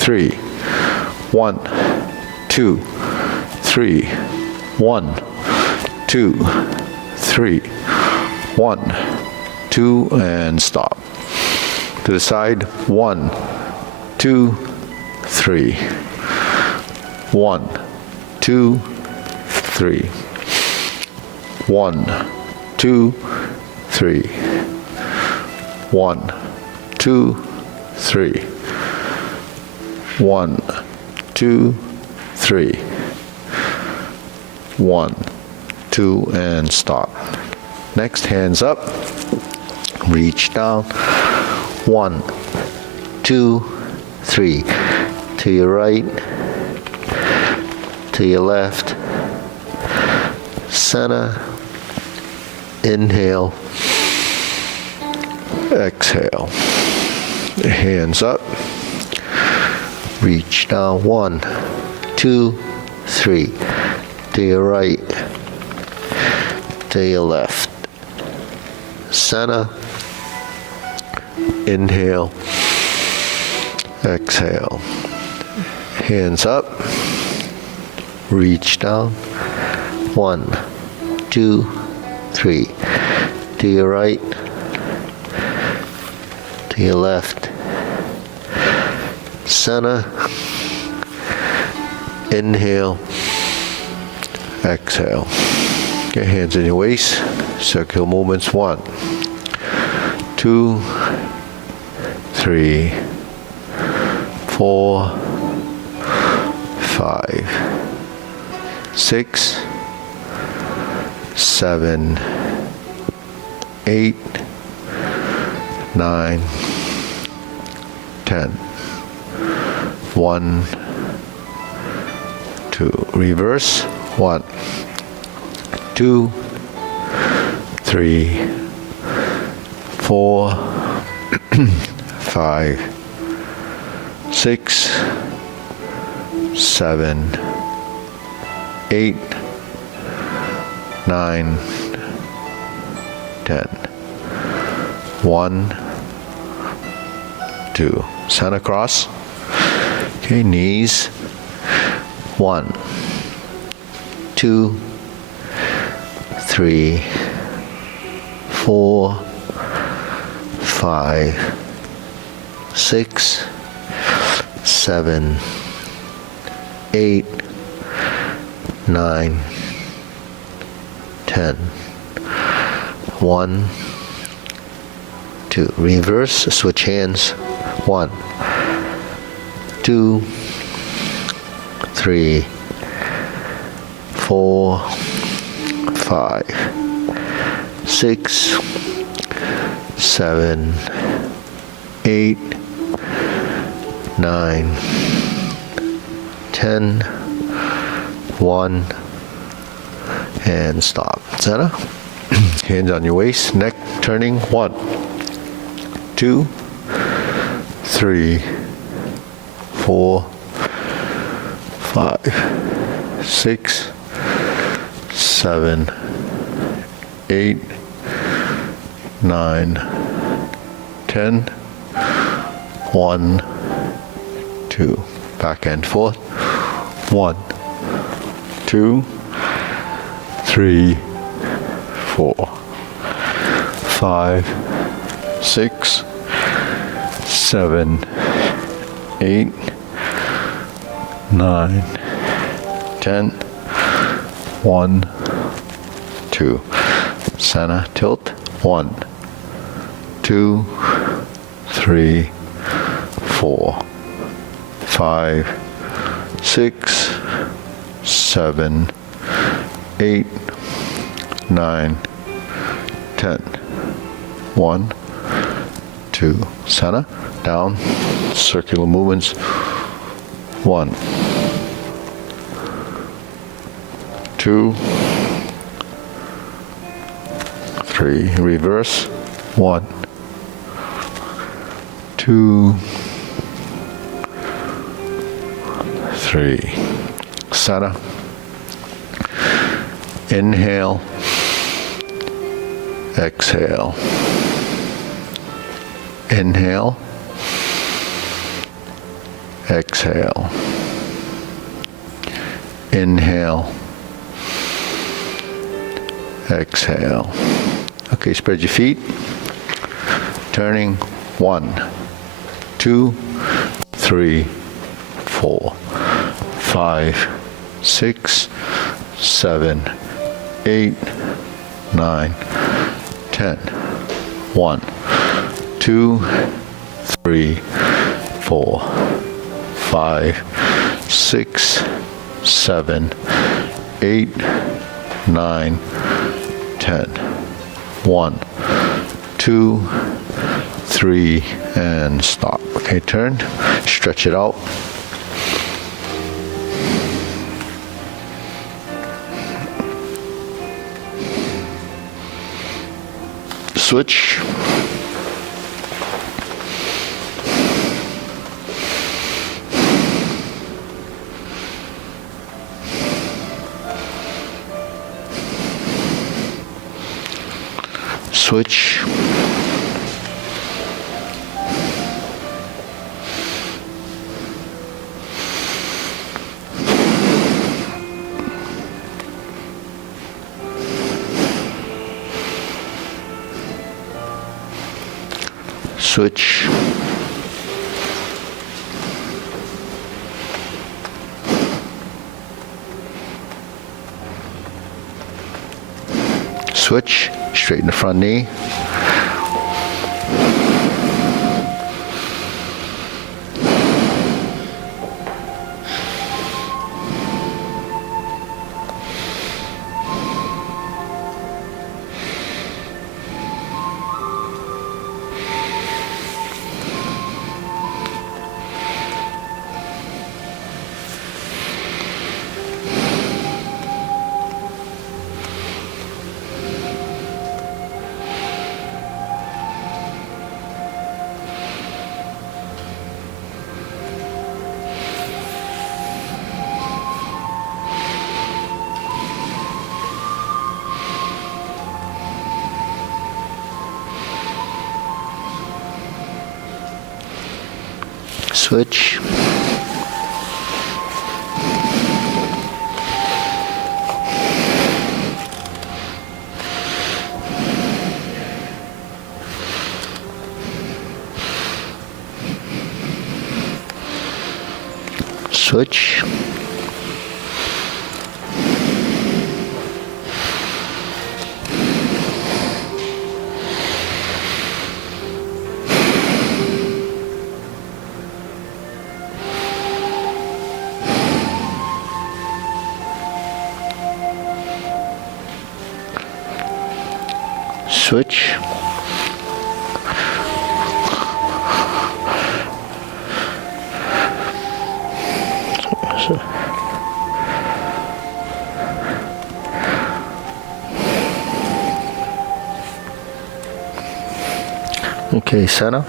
3. 1, 2, 3. 1, 2, 3. 1, 2, and stop. To the side. 1, 2, 3. 1, 2, 3. 1, 2, 3. 1, 2, 3. 1, 2, 3. 1, 2, and stop. Next, hands up. Reach down. 1, 2, 3. To your right, to your left, center, inhale, exhale. Hands up. Reach down. 1, 2, 3. To your right, to your left, center, inhale, exhale. Hands up. Reach down. 1, 2, 3. To your right, to your left, center, inhale, exhale. Get hands in your waist. Circular movements. 1, 2, 3, 4, 5, 6, 7, 8, 9, 10. 1, 2. Reverse. 1, 2, 3, 4, 5, 6, 7, 8, 9, 10. 1, 2. Center cross. Okay, knees. 1, 2, 3, 4, 5, 6, 7, 8, 9, 10. 1, 2. Reverse. Switch hands. 1, 2, 3, 4, 5, 6, 7, 8, 9, 10. 1, and stop. Center. Hands on your waist. Neck turning. 1, 2, 3, 4, 5, 6, 7, 8, 9, 10. 1, 2. Back and forth. 1, 2, 3, 4, 5, 6, 7, 8, 9, 10. 1, 2. Center tilt. 1, 2, 3, 4, 5, 6, 7, 8, 9, 10. 1, 2. Center. Down. Circular movements. 1, 2, 3. Reverse. 1, 2, 3. Center. Inhale. Exhale. Inhale. exhale, inhale, exhale. Okay, spread your feet. Turning 1, 2, 3, 4, 5, 6, 7, 8, 9, 10. 1, 2, 3, 4, 5, 6, 7, 8, 9, 10. 1, 2, 3, and stop. Okay, turn, stretch it out. Switch. Switch. Switch. Switch, straighten the front knee. Switch. Switch. Switch. Okay, center.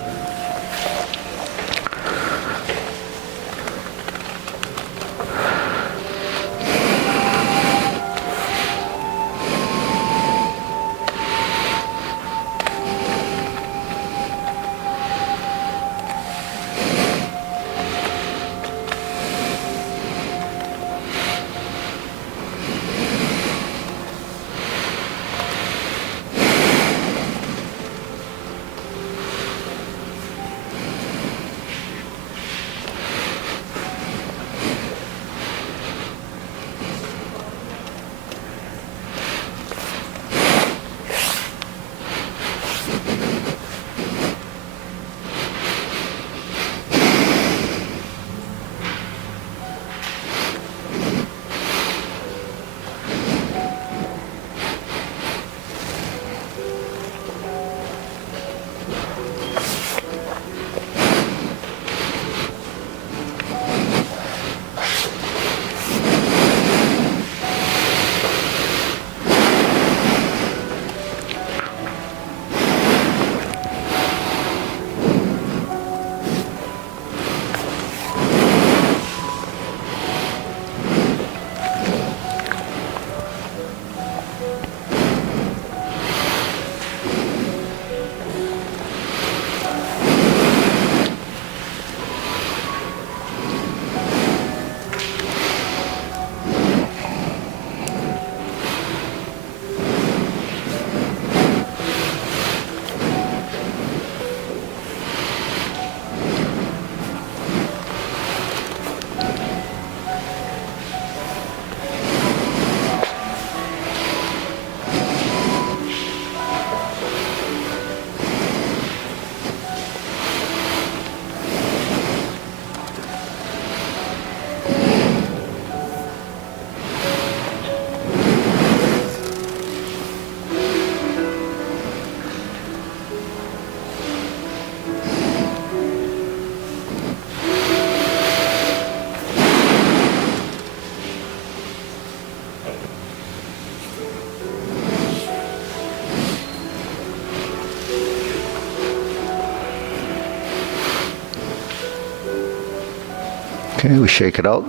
Okay, we shake it out.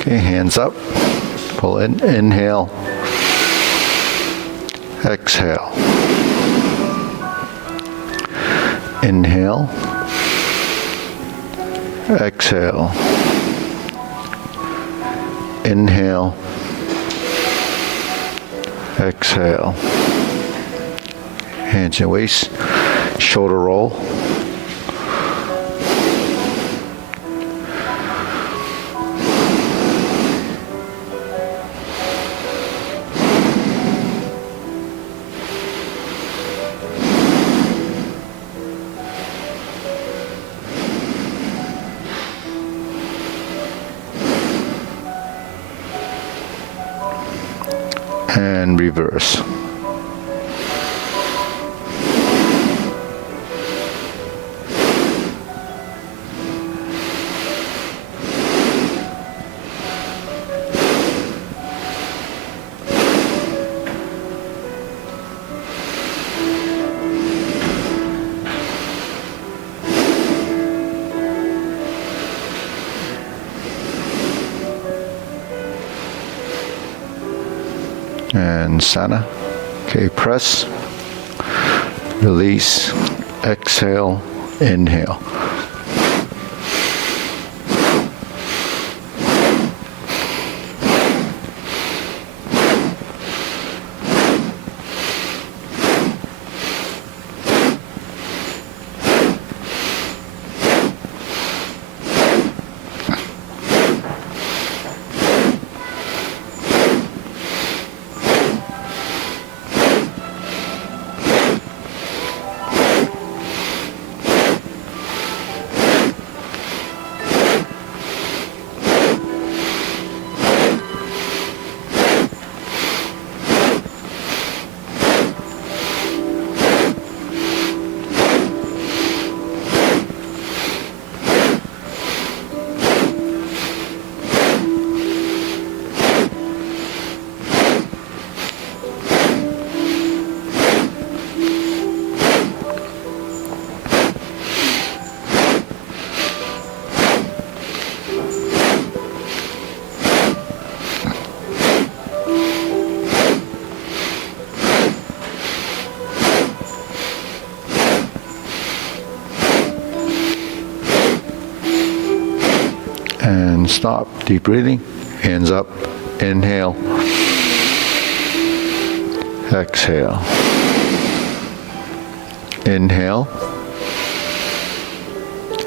Okay, hands up. Pull in. Inhale. Exhale. Inhale. Exhale. Inhale. Exhale. Hands in waist. Shoulder roll. And reverse. And Sana. Okay, press, release, exhale, inhale. And stop. Deep breathing. Hands up. Inhale. Exhale. Inhale.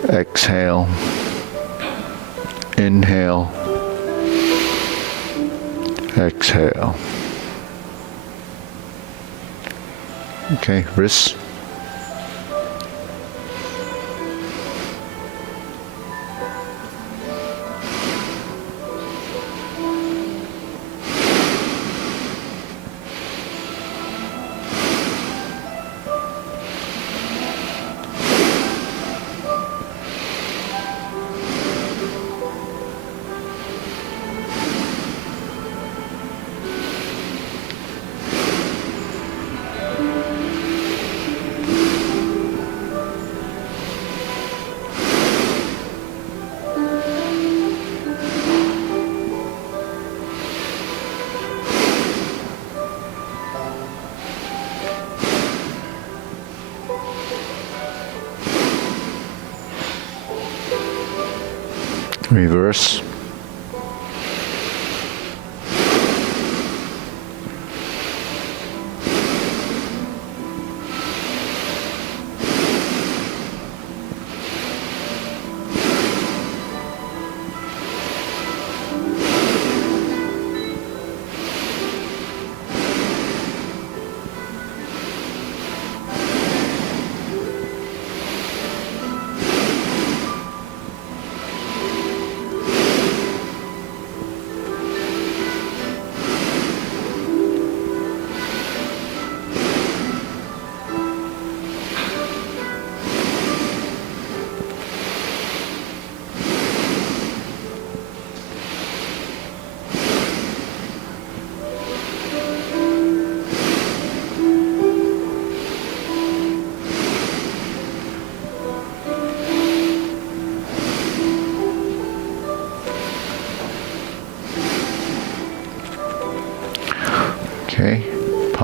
Exhale. Inhale. Exhale. Okay, wrists. Reverse.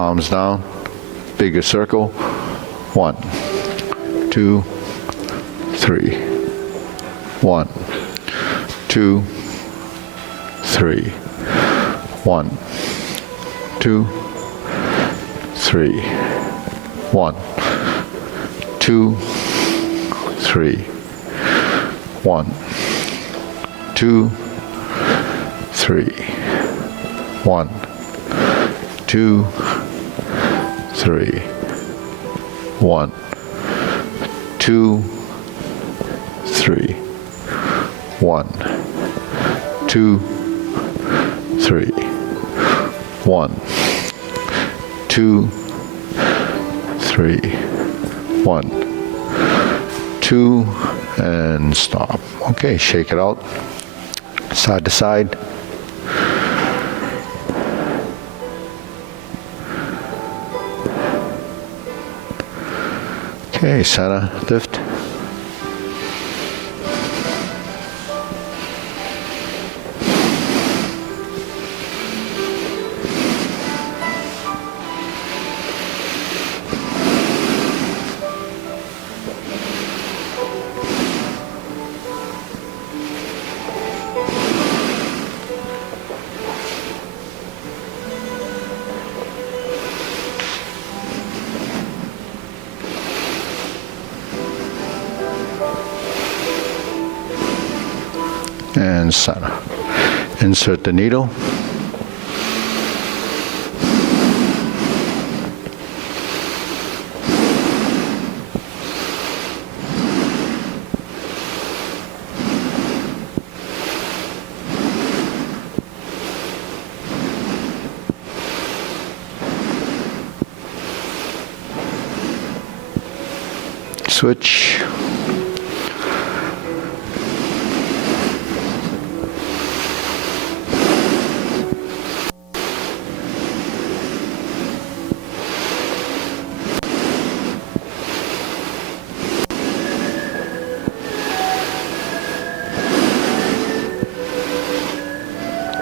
palms down, bigger circle. 1, 2, 3. 1, 2, 3. 1, 2, 3. 1, 2, 3. 1, 2, 3. 1, 2, 3. 1, 2, 3. 1, 2, 3. 1, 2, 3. 1, 2, and stop. Okay, shake it out. Side to side. Okay, center, lift. And center. Insert the needle. Switch.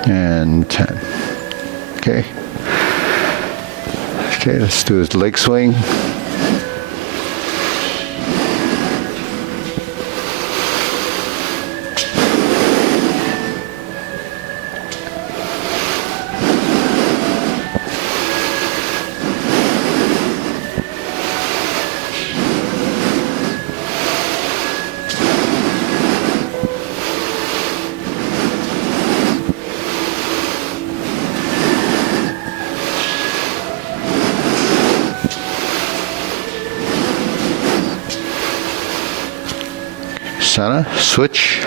And 10. Okay. Okay, let's do his leg swing. Center, switch.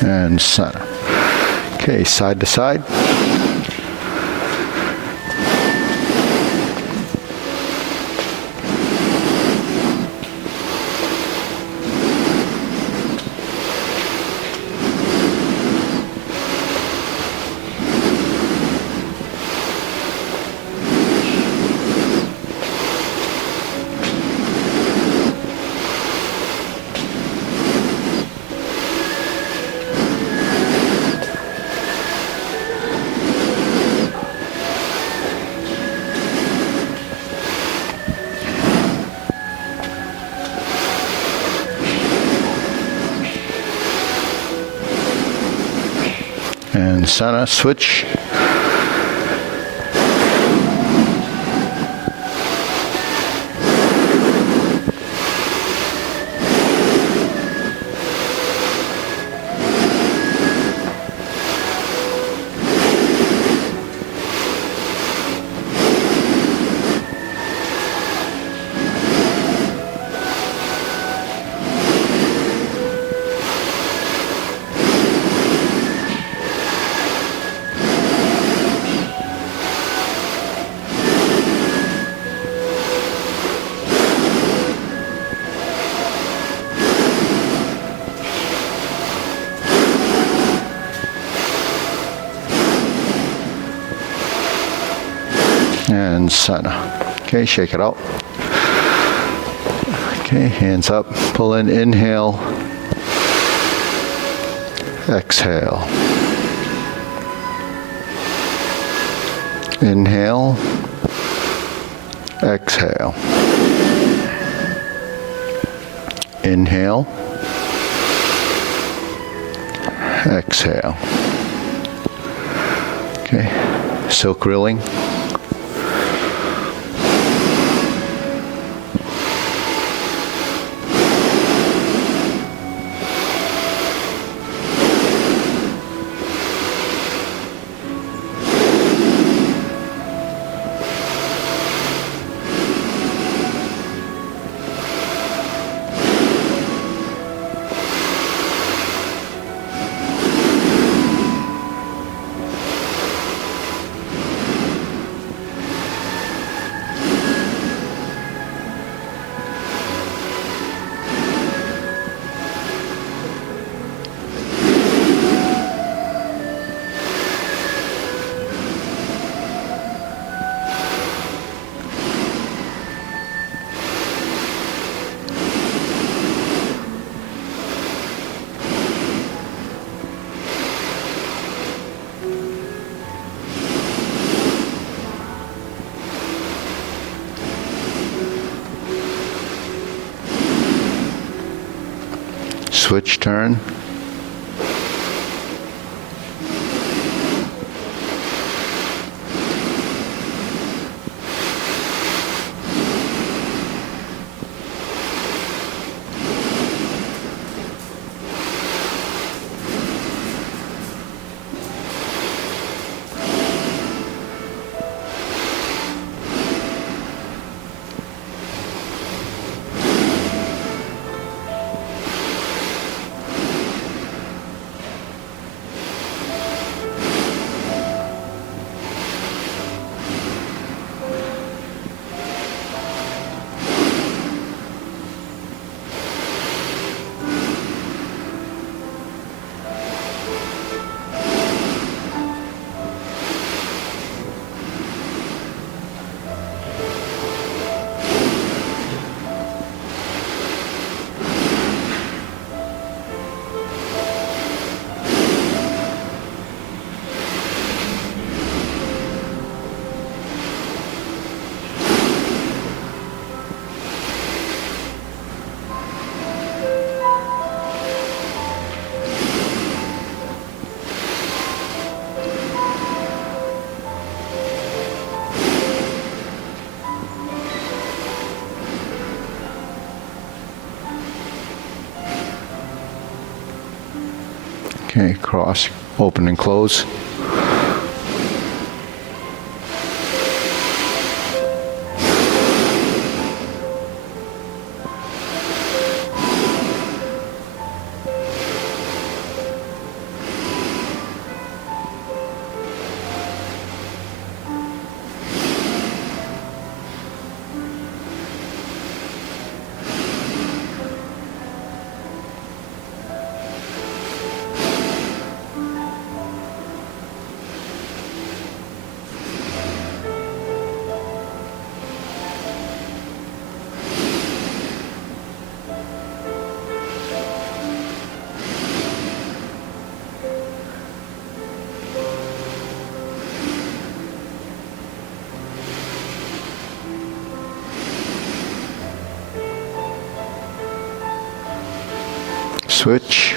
And center. Okay, side to side. And center, switch. and center. Okay, shake it out. Okay, hands up, pull in, inhale, exhale. Inhale, exhale. Inhale, exhale. Okay, silk rilling. Switch turn. Okay, cross, open and close. Switch.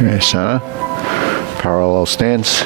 Okay, center, parallel stance.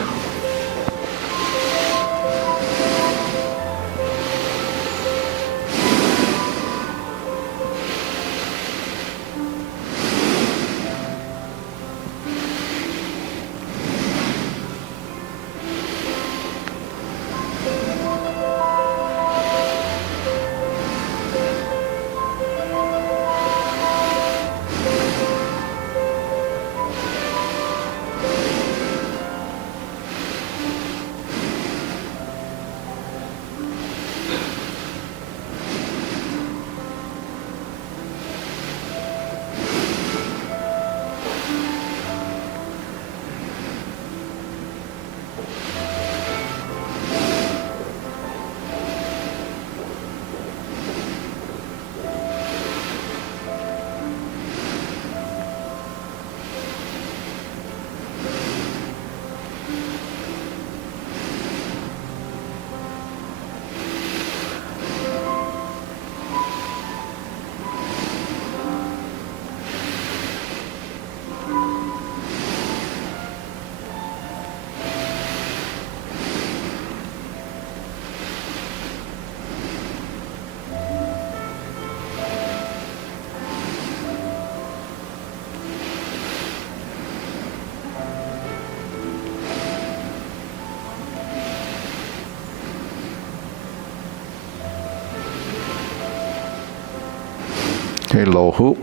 Okay, low hoop.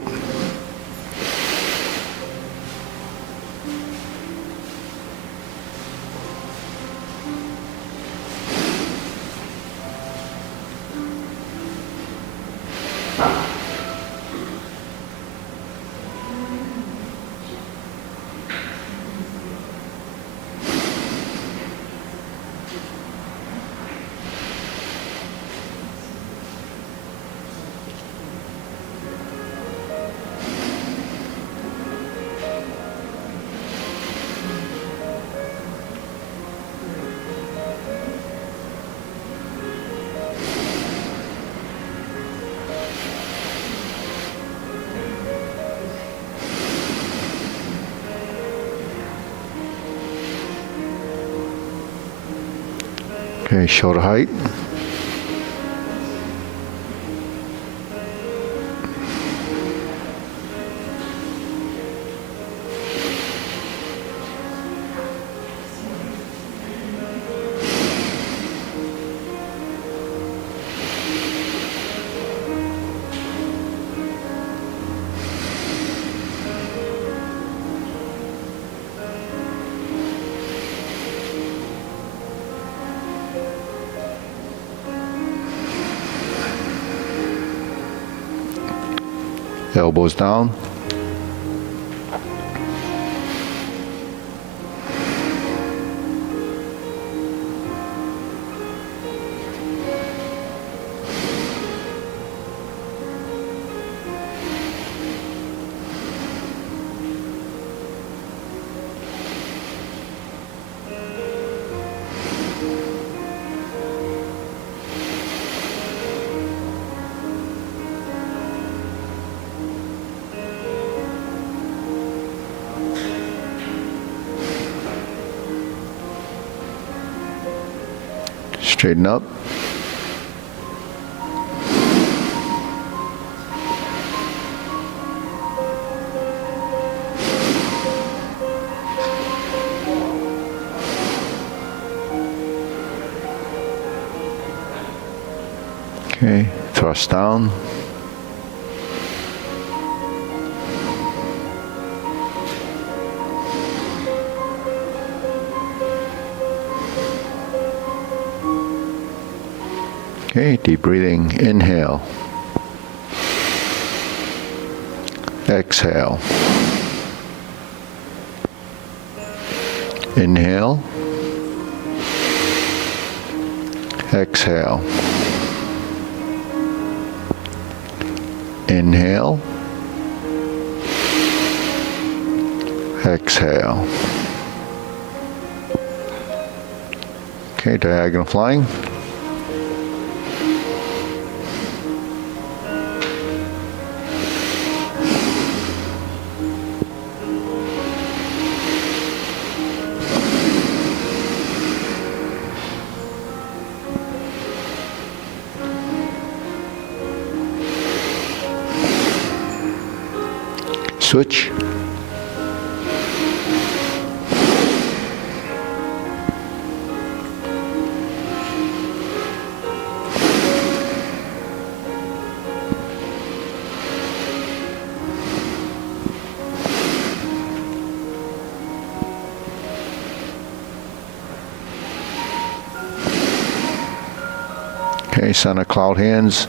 Okay, shoulder height. Elbows down. Straighten up. Okay, thrust down. Okay, deep breathing. Inhale. Exhale. Inhale. Exhale. Inhale. Exhale. Okay, diagonal flying. Switch. Okay, center cloud hands.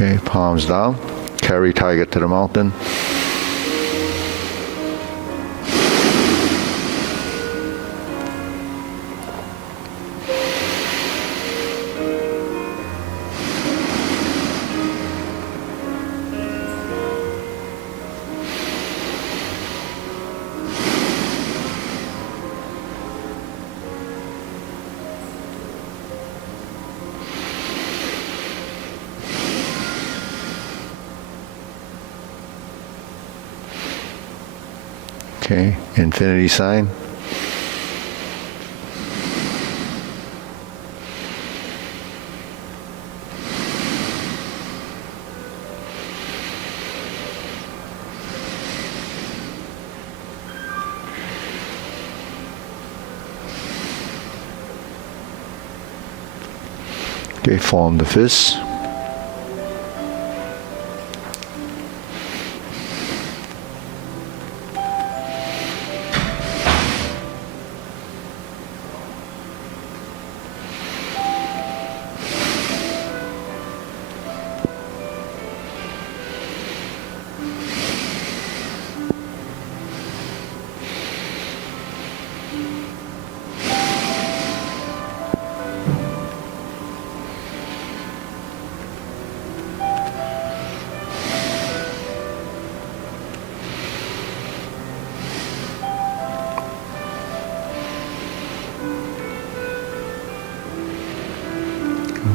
Okay, palms down. Carry tiger to the mountain. Okay, infinity sign. Okay, form the fist.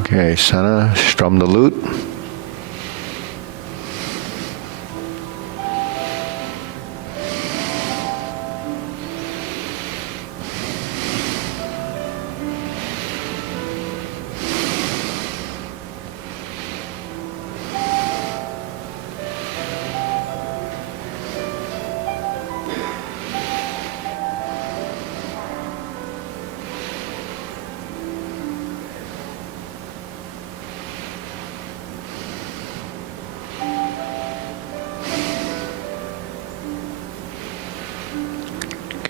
Okay, center, strum the lute.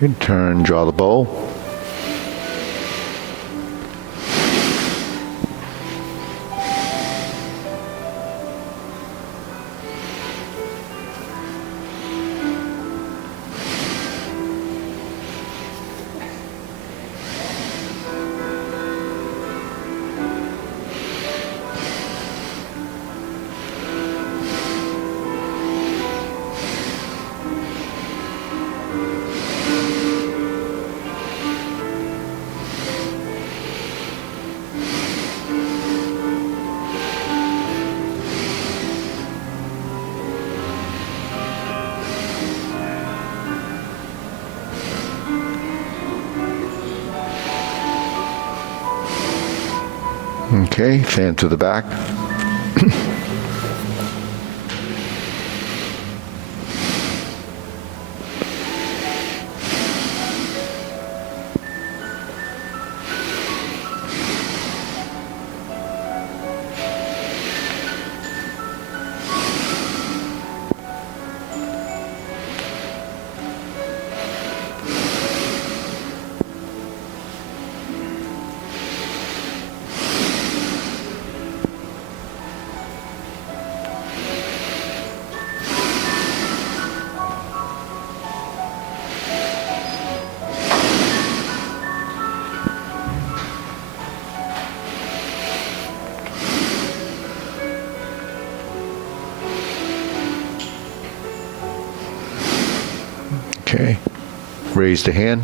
Good turn, draw the bow. Okay, fan to the back. Okay, raise the hand.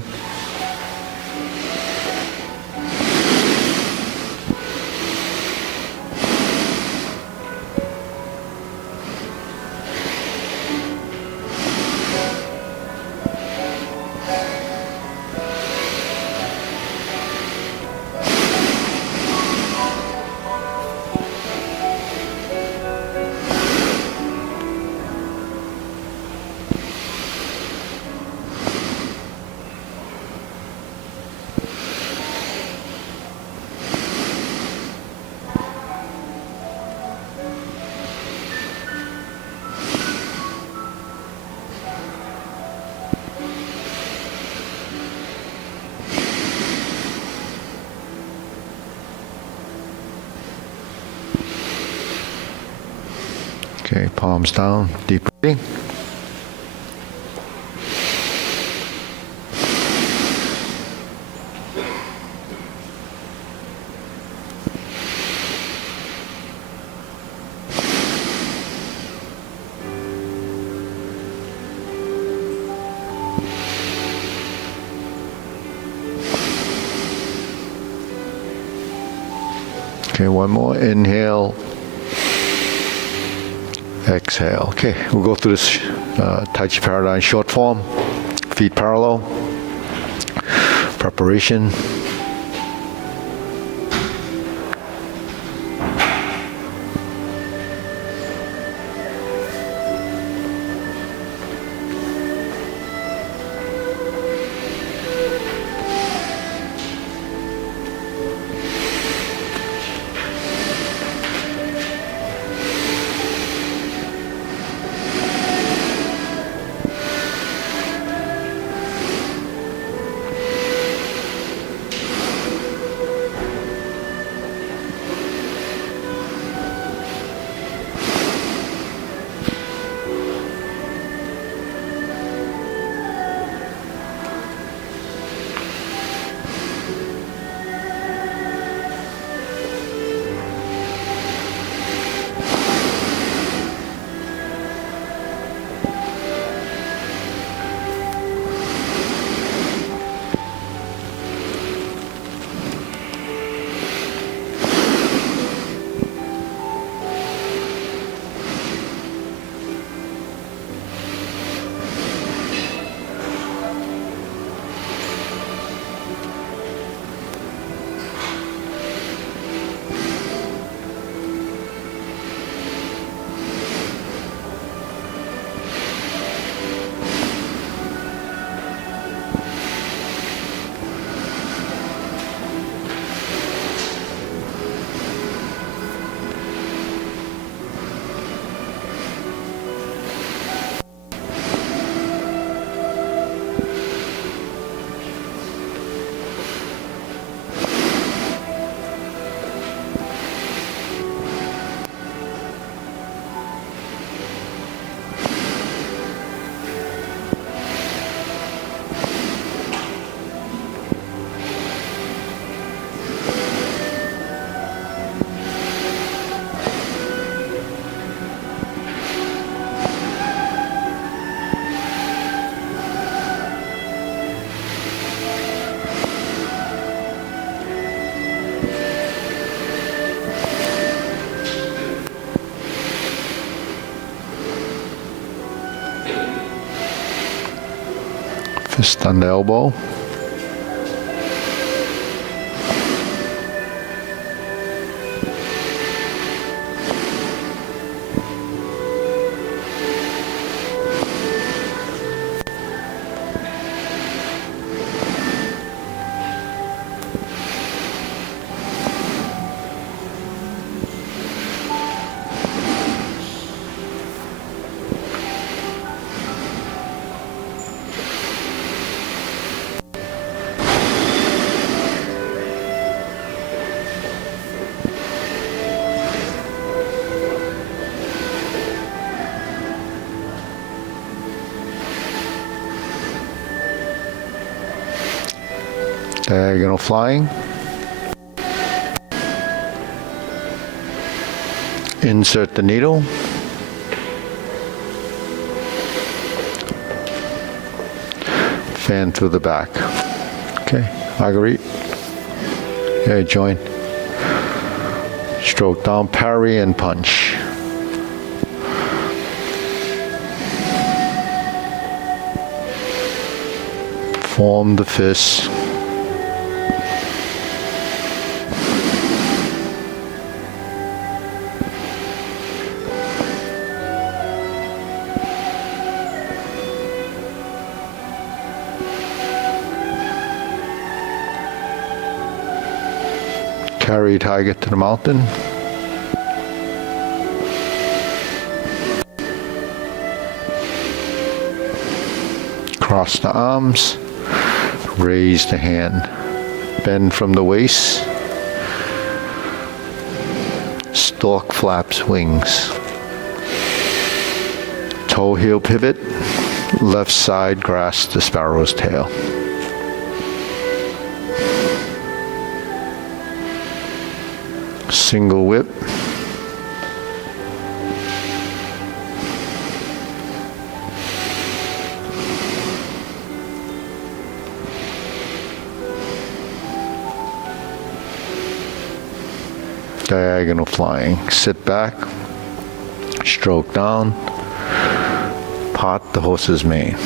Okay, palms down, deep breathing. Okay, one more. Inhale. Exhale. Okay, we'll go through this Tai Chi Paradigm short form. feet parallel. Preparation. Fist on the elbow. Diagonal flying. Insert the needle. Fan through the back. Okay, Marguerite. Okay, join. Stroke down, parry and punch. Form the fist. Carry tiger to the mountain. Cross the arms. Raise the hand. Bend from the waist. Stork flaps wings. Toe heel pivot. Left side grasp the sparrow's tail. Single whip. Diagonal flying. Sit back. Stroke down. Part the horse's mane.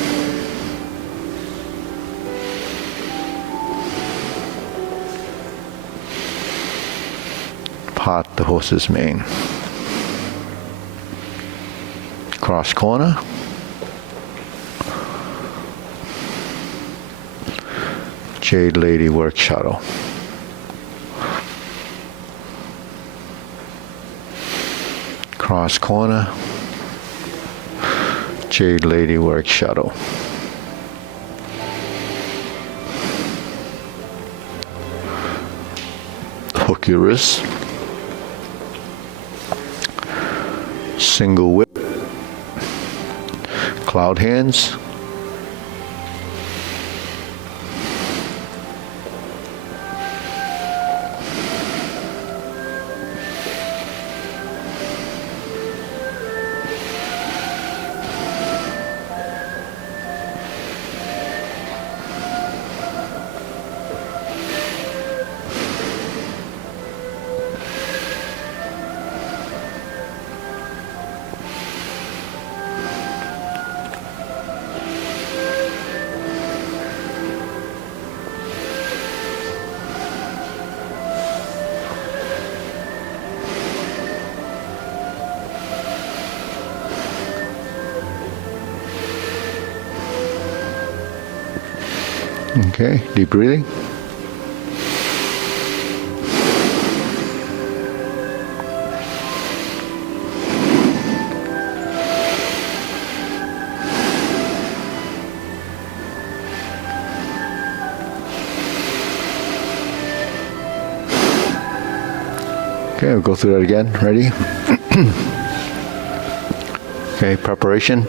Heart, the horse's mane. Cross corner. Jade Lady work shuttle. Cross corner. Jade Lady work shuttle. Hook your wrist. Single whip. Cloud hands. Okay, deep breathing. Okay, we'll go through that again. Ready? Okay, preparation.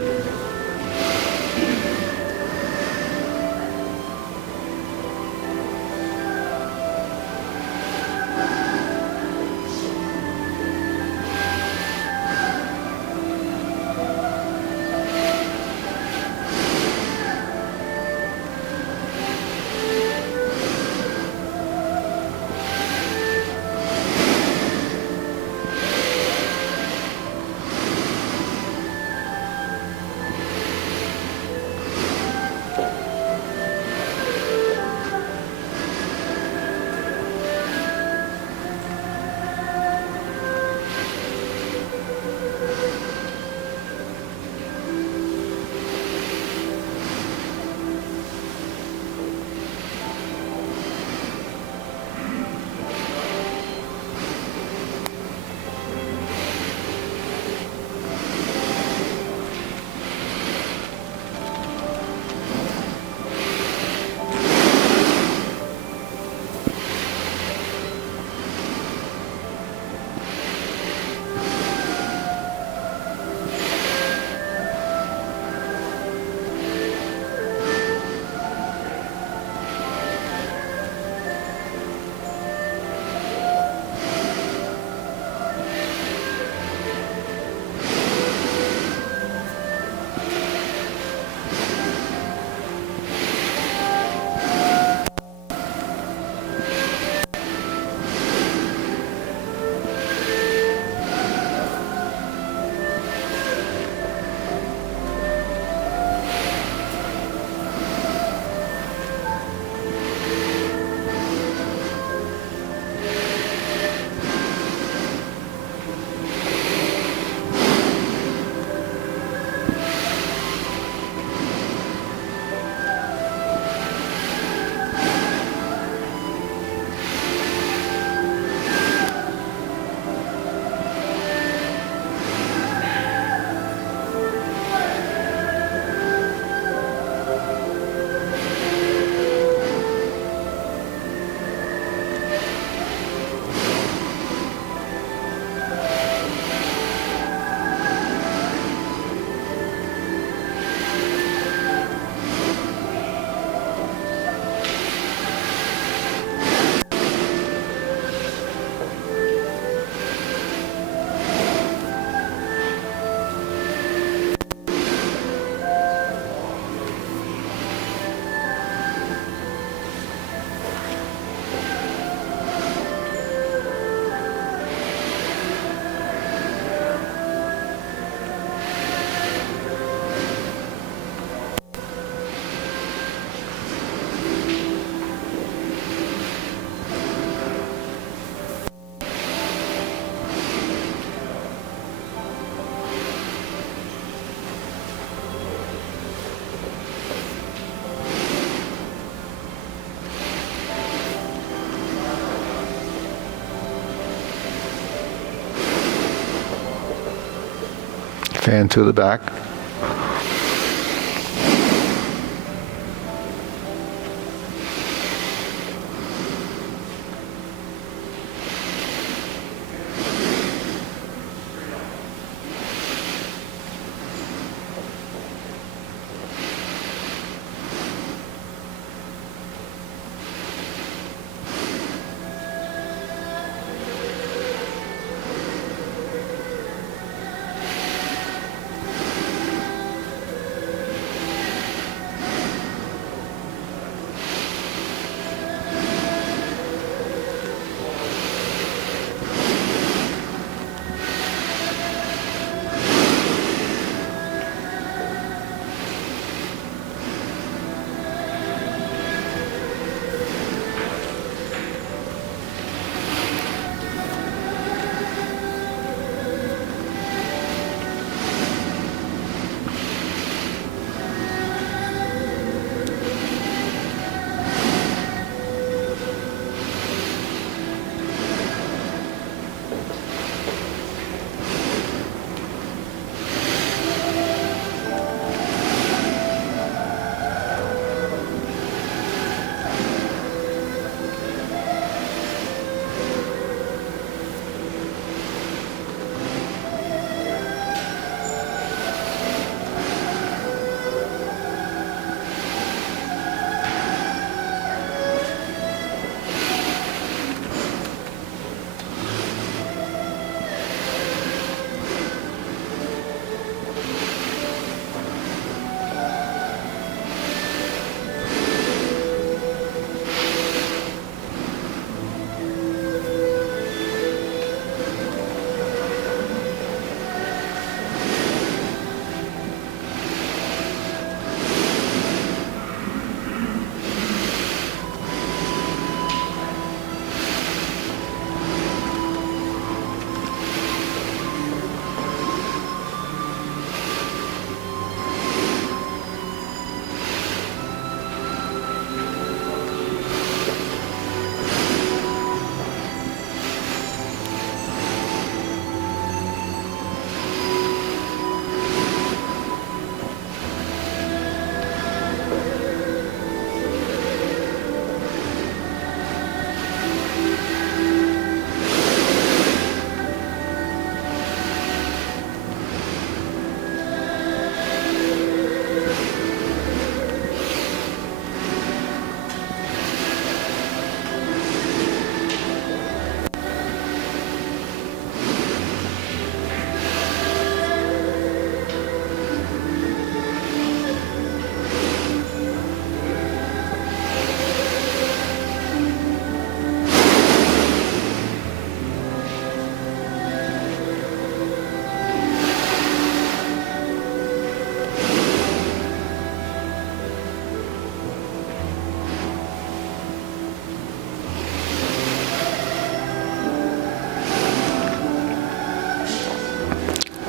Fan to the back.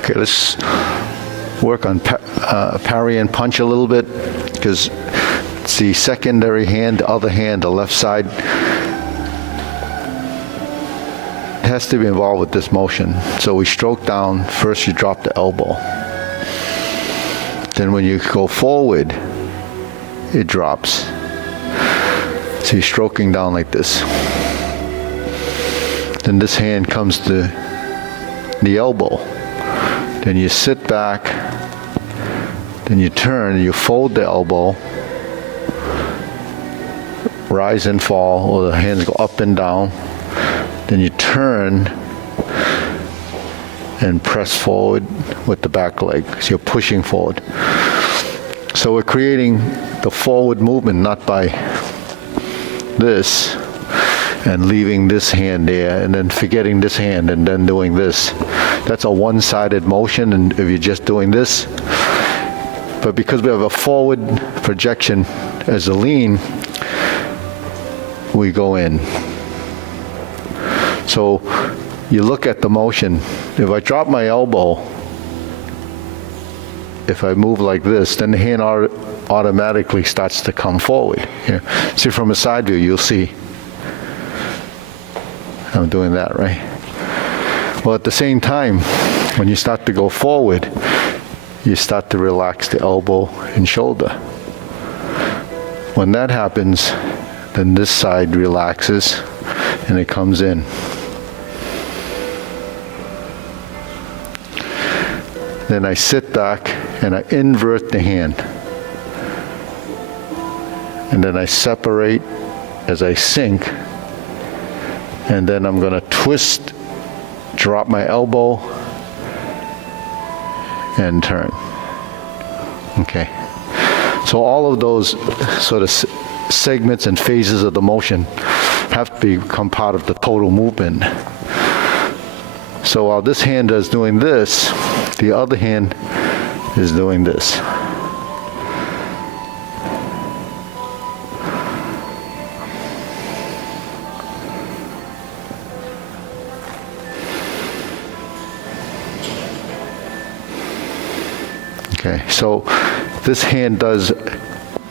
Okay, let's work on parry and punch a little bit, because it's the secondary hand, the other hand, the left side, has to be involved with this motion. So we stroke down, first you drop the elbow. Then when you go forward, it drops. So you're stroking down like this. Then this hand comes to the elbow. Then you sit back, then you turn, you fold the elbow, rise and fall, or the hands go up and down. Then you turn and press forward with the back leg, so you're pushing forward. So we're creating the forward movement, not by this and leaving this hand there and then forgetting this hand and then doing this. That's a one-sided motion, and if you're just doing this, but because we have a forward projection as a lean, we go in. So you look at the motion. If I drop my elbow, if I move like this, then the hand automatically starts to come forward. Here. See, from a side view, you'll see I'm doing that, right? Well, at the same time, when you start to go forward, you start to relax the elbow and shoulder. When that happens, then this side relaxes and it comes in. Then I sit back and I invert the hand. And then I separate as I sink. And then I'm going to twist, drop my elbow, and turn. Okay. So all of those sort of segments and phases of the motion have to become part of the total movement. So while this hand is doing this, the other hand is doing this. Okay, so this hand does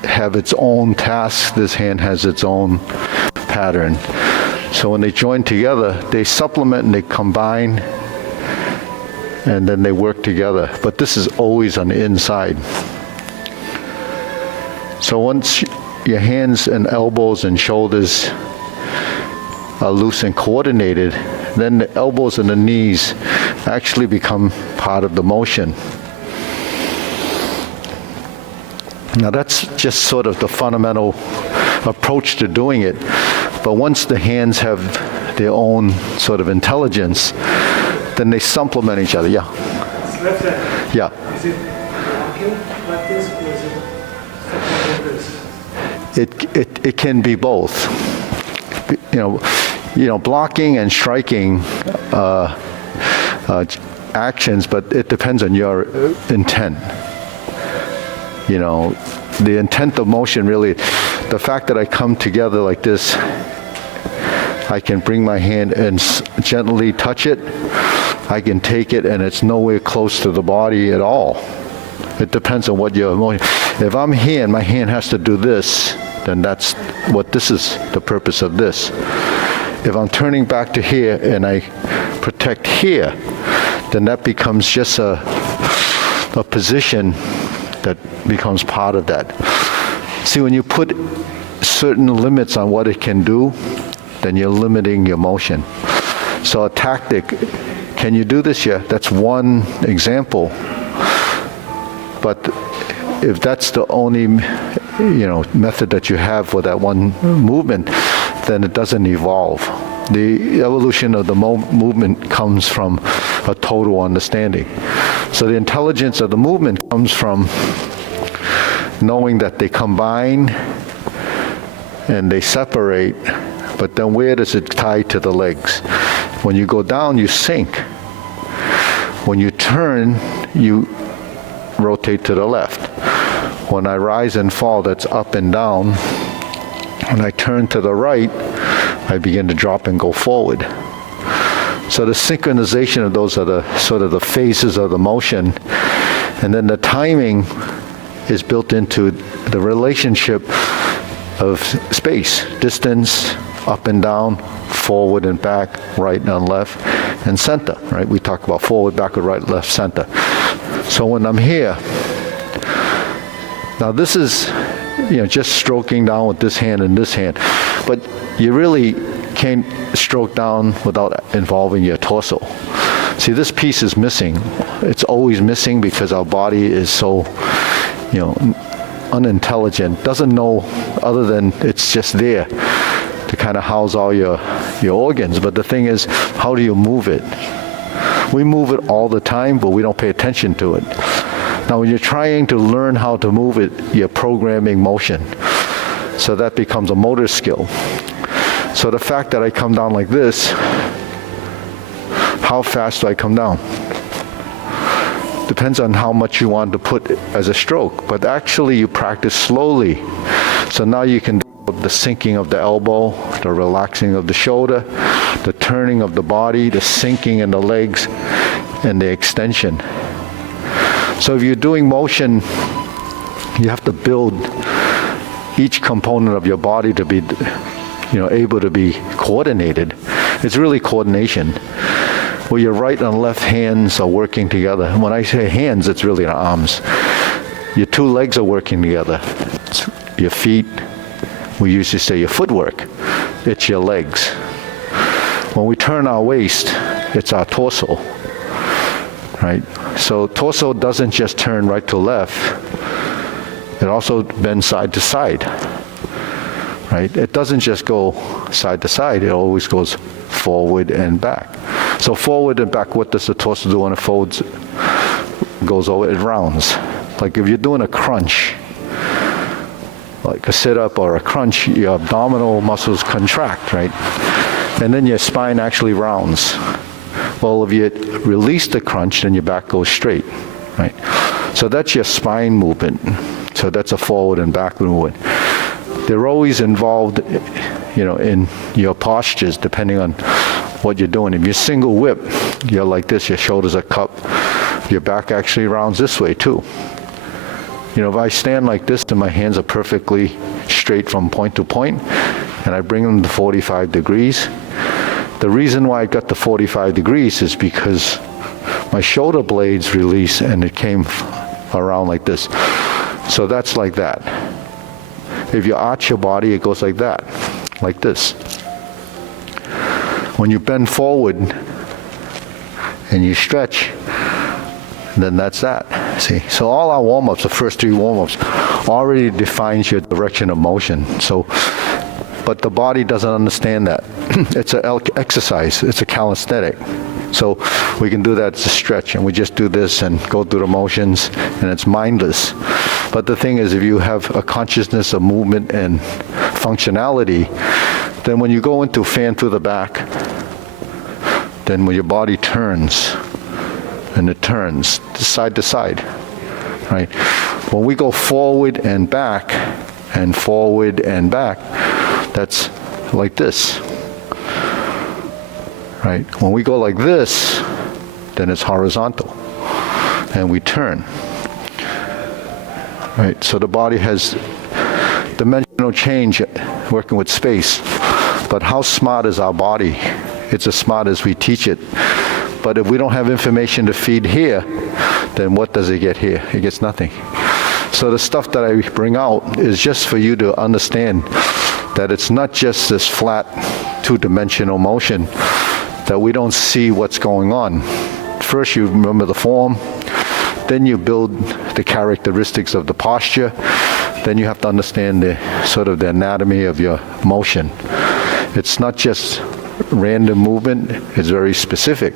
have its own task. This hand has its own pattern. So when they join together, they supplement and they combine, and then they work together. But this is always on the inside. So once your hands and elbows and shoulders are loose and coordinated, then the elbows and the knees actually become part of the motion. Now that's just sort of the fundamental approach to doing it. But once the hands have their own sort of intelligence, then they supplement each other. Yeah. Left hand. Yeah. Is it walking like this, or is it like this? It can be both. You know, blocking and striking actions, but it depends on your intent. You know, the intent of motion really, the fact that I come together like this, I can bring my hand and gently touch it. I can take it and it's nowhere close to the body at all. It depends on what your emotion. If I'm here and my hand has to do this, then that's what this is, the purpose of this. If I'm turning back to here and I protect here, then that becomes just a position that becomes part of that. See, when you put certain limits on what it can do, then you're limiting your motion. So a tactic, can you do this? Yeah, that's one example. But if that's the only, method that you have for that one movement, then it doesn't evolve. The evolution of the movement comes from a total understanding. So the intelligence of the movement comes from knowing that they combine and they separate, but then where does it tie to the legs? When you go down, you sink. When you turn, you rotate to the left. When I rise and fall, that's up and down. When I turn to the right, I begin to drop and go forward. So the synchronization of those are the sort of the phases of the motion. And then the timing is built into the relationship of space, distance, up and down, forward and back, right and left, and center, right? We talk about forward, backward, right, left, center. So when I'm here, now this is, just stroking down with this hand and this hand, but you really can't stroke down without involving your torso. See, this piece is missing. It's always missing because our body is so, unintelligent, doesn't know other than it's just there to kind of house all your organs. But the thing is, how do you move it? We move it all the time, but we don't pay attention to it. Now, when you're trying to learn how to move it, you're programming motion. So that becomes a motor skill. So the fact that I come down like this, how fast do I come down? Depends on how much you want to put as a stroke, but actually you practice slowly. So now you can do the sinking of the elbow, the relaxing of the shoulder, the turning of the body, the sinking in the legs, and the extension. So if you're doing motion, you have to build each component of your body to be, able to be coordinated. It's really coordination. where your right and left hands are working together. When I say hands, it's really the arms. Your two legs are working together. It's your feet, we usually say your footwork. It's your legs. When we turn our waist, it's our torso, right? So torso doesn't just turn right to left. It also bends side to side, right? It doesn't just go side to side. It always goes forward and back. So forward and back, what does the torso do when it folds, goes over? It rounds. Like if you're doing a crunch, like a sit-up or a crunch, your abdominal muscles contract, right? And then your spine actually rounds. Well, if you release the crunch, then your back goes straight, right? So that's your spine movement. So that's a forward and back movement. They're always involved, in your postures, depending on what you're doing. If you're single whip, you're like this, your shoulders are cupped. Your back actually rounds this way too. If I stand like this and my hands are perfectly straight from point to point, and I bring them to 45 degrees, the reason why I got to 45 degrees is because my shoulder blades release and it came around like this. So that's like that. If you arch your body, it goes like that, like this. When you bend forward and you stretch, then that's that. See? So all our warm-ups, the first three warm-ups, already defines your direction of motion. But the body doesn't understand that. It's an exercise. It's a calisthenic. So we can do that as a stretch, and we just do this and go through the motions, and it's mindless. But the thing is, if you have a consciousness of movement and functionality, then when you go into fan through the back, then when your body turns, and it turns side to side, right? When we go forward and back, that's like this, right? When we go like this, then it's horizontal, and we turn, right? So the body has dimensional change working with space, but how smart is our body? It's as smart as we teach it. But if we don't have information to feed here, then what does it get here? It gets nothing. So the stuff that I bring out is just for you to understand that it's not just this flat two-dimensional motion, that we don't see what's going on. First you remember the form, then you build the characteristics of the posture, then you have to understand the sort of the anatomy of your motion. It's not just random movement, it's very specific.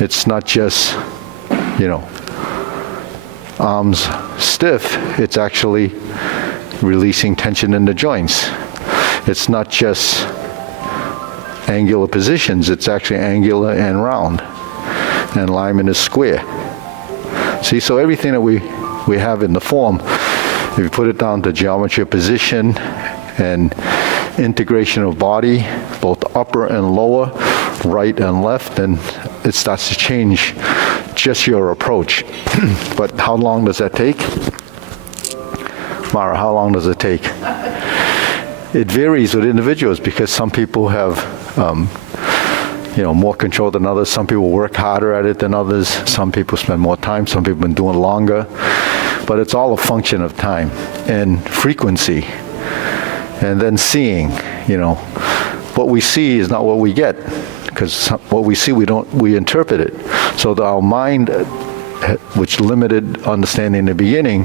It's not just, arms stiff, it's actually releasing tension in the joints. It's not just angular positions, it's actually angular and round. And alignment is square. See, so everything that we have in the form, if you put it down to geometry of position and integration of body, both upper and lower, right and left, then it starts to change just your approach. But how long does that take? Mara, how long does it take? It varies with individuals because some people have more control than others. Some people work harder at it than others. Some people spend more time. Some people have been doing longer. But it's all a function of time and frequency. And then seeing, what we see is not what we get, because what we see, we interpret it. So that our mind, which limited understanding in the beginning,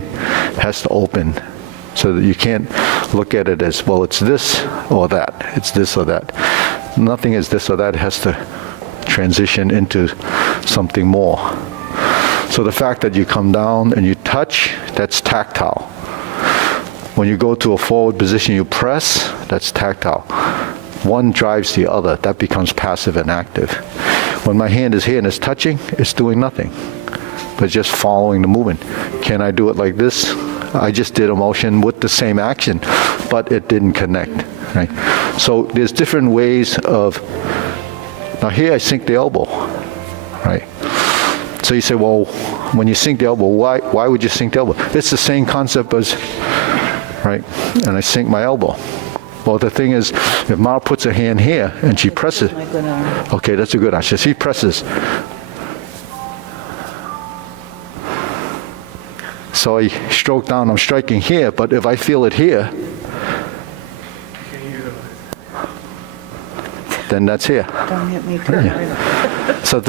has to open, so that you can't look at it as, well, it's this or that, it's this or that. Nothing is this or that. It has to transition into something more. So the fact that you come down and you touch, that's tactile. When you go to a forward position, you press, that's tactile. One drives the other. That becomes passive and active. When my hand is here and it's touching, it's doing nothing, but just following the movement. Can I do it like this? I just did a motion with the same action, but it didn't connect, right? So there's different ways of, now here I sink the elbow, right? So you say, well, when you sink the elbow, why would you sink the elbow? It's the same concept as, right? And I sink my elbow. Well, the thing is, if Mao puts her hand here and she presses, My good arm. okay, that's a good answer. She presses. So I stroke down, I'm striking here, but if I feel it here, then that's here. Don't hit me too hard. So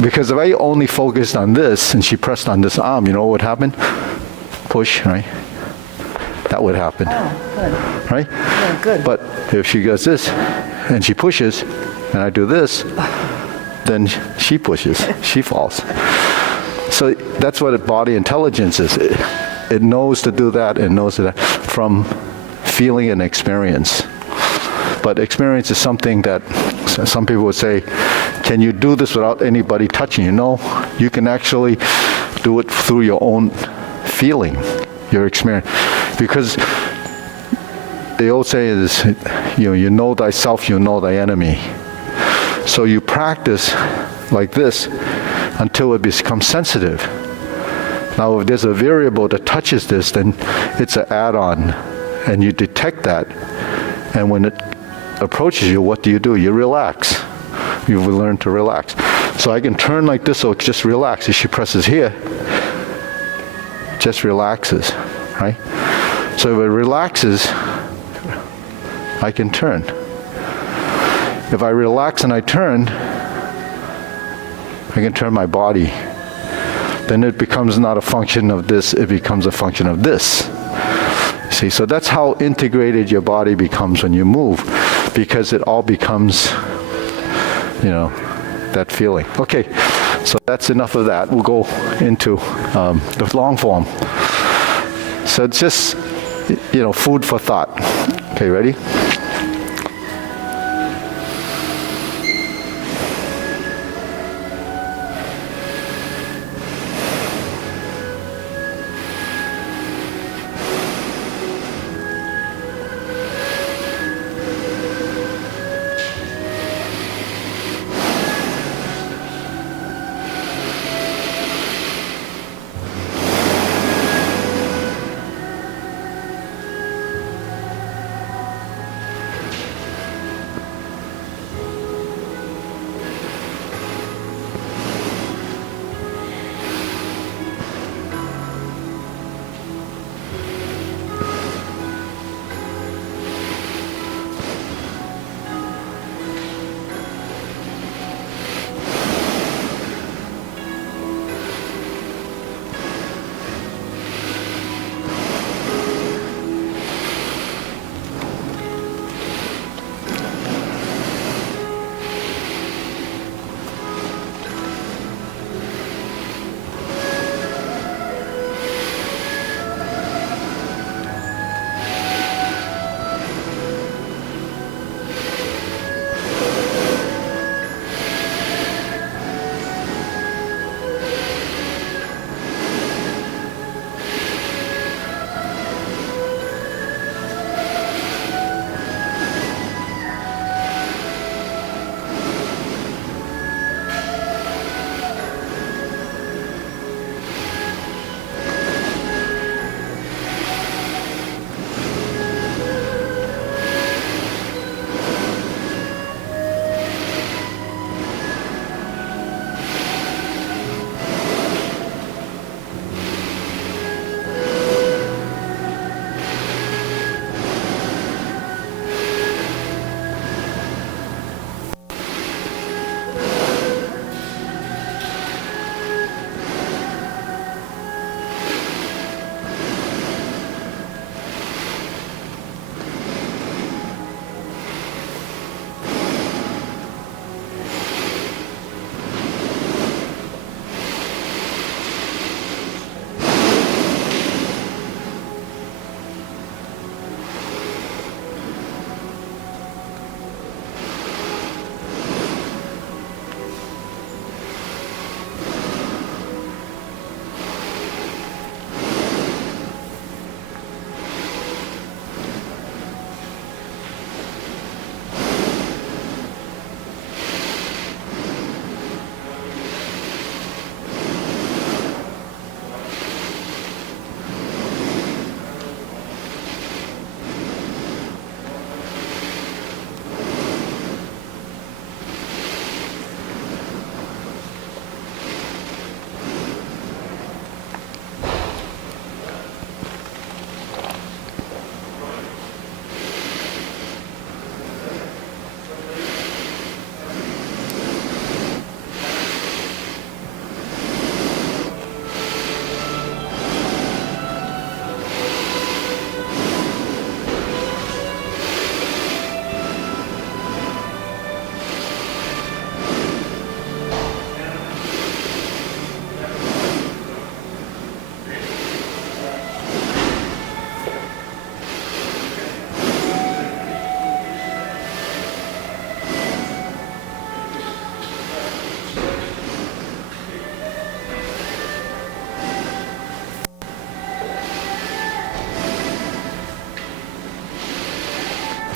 because if I only focused on this and she pressed on this arm, you know what would happen? Push, right? That would happen, Oh, good. right? Yeah, good. But if she does this and she pushes and I do this, then she pushes, she falls. So that's what body intelligence is. It knows to do that and knows that from feeling and experience. But experience is something that some people would say, can you do this without anybody touching you? No, you can actually do it through your own feeling, your experience. Because the old saying is, you know thyself, you know thy enemy. So you practice like this until it becomes sensitive. Now, if there's a variable that touches this, then it's an add-on, and you detect that. And when it approaches you, what do? You relax. You've learned to relax. So I can turn like this, so it just relaxes. If she presses here, just relaxes, right? So if it relaxes, I can turn. If I relax and I turn, I can turn my body. Then it becomes not a function of this, it becomes a function of this. See, so that's how integrated your body becomes when you move, because it all becomes, that feeling. Okay, so that's enough of that. We'll go into the long form. So it's just, food for thought. Okay, ready?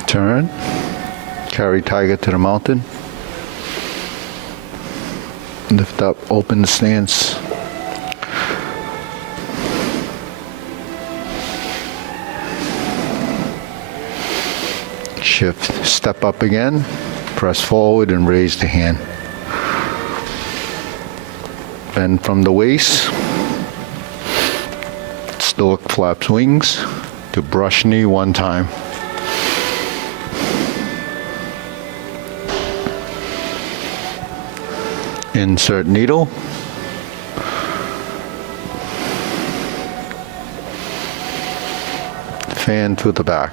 Turn. Carry tiger to the mountain. Lift up, open the stance. Shift, step up again, press forward and raise the hand. Bend from the waist. Stork flaps wings to brush knee one time. Insert needle. Fan to the back.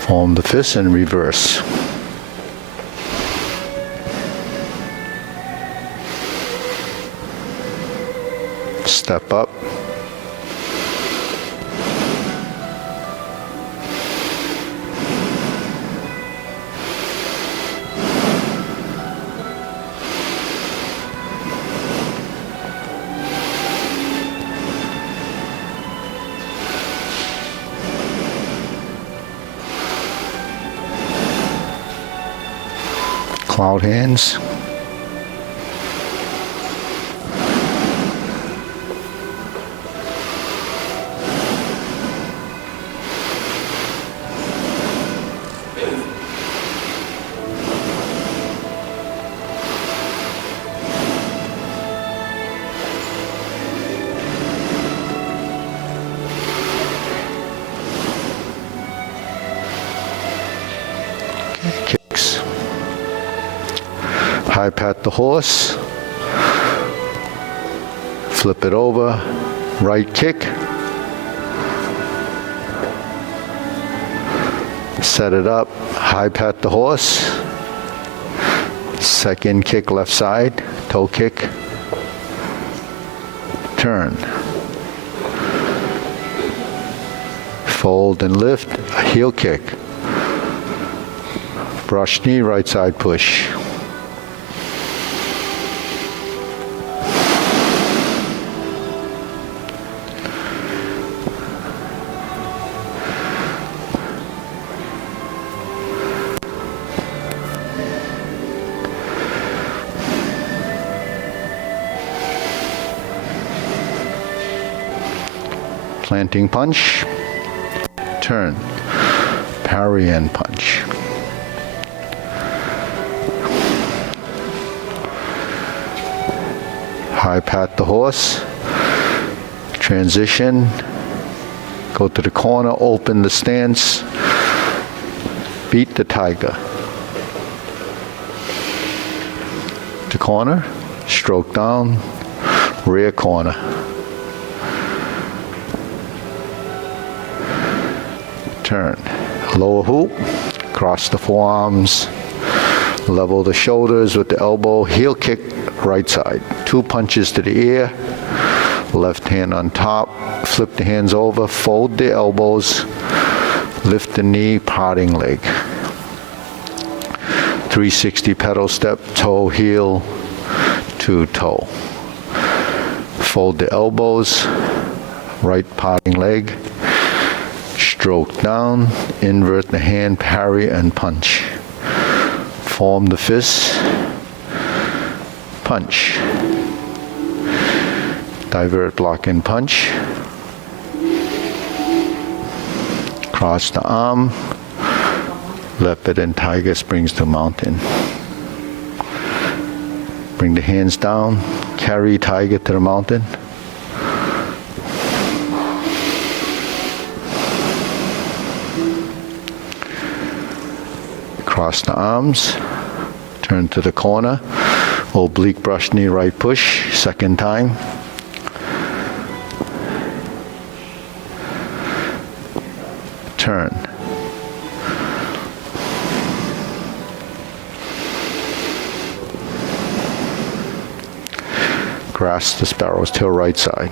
Form the fist and reverse. Step up. Cloud hands. Kicks. High pat the horse. Flip it over. Right kick. Set it up. High pat the horse. Second kick left side. Toe kick. Turn. Fold and lift. Heel kick. Brush knee, right side push. Planting punch. Turn. Parry and punch. High pat the horse. Transition. Go to the corner, open the stance. Beat the tiger. To corner. Stroke down. Rear corner. Turn. Lower hoop. Cross the forearms. Level the shoulders with the elbow. Heel kick. Right side. 2 punches to the ear. Left hand on top. Flip the hands over. Fold the elbows. Lift the knee. Parting leg. 360 pedal step. Toe, heel to toe. Fold the elbows. Right parting leg. Stroke down. Invert the hand. Parry and punch. Form the fist. Punch. Divert, block, and punch. Cross the arm. Leopard and tiger springs to mountain. Bring the hands down. Carry tiger to the mountain. Cross the arms. Turn to the corner. Oblique brush knee, right push. Second time. Turn. Grasp the sparrow's tail, right side.